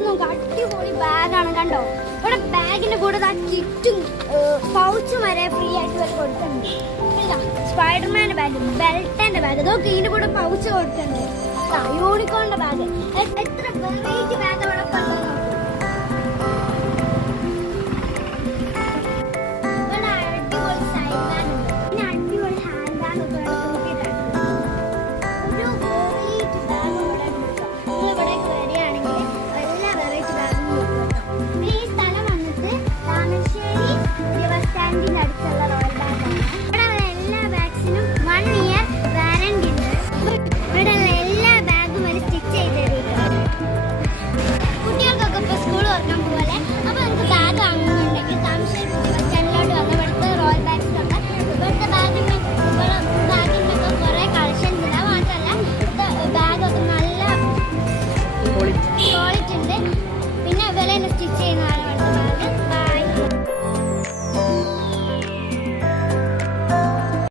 Guys നോക്ക്, അടിപൊളി ബാഗാണ് കണ്ടോ. ഇവിടെ ബാഗിന്റെ കൂടെ കിറ്റും പൗച്ചും വരെ ഫ്രീ ആയിട്ട് വരെ കൊടുക്കുന്നുണ്ട്. സ്പൈഡർമാന്റെ ബാഗ്, ബെൽറ്റന്റെ ബാഗ്, ഇതൊക്കെ ഇതിന്റെ കൂടെ പൗച്ച് കൊടുക്കുന്നുണ്ട്. യൂണിക്കോണിന്റെ ബാഗ്, എത്ര വെറൈറ്റി ബാഗ് അവിടെ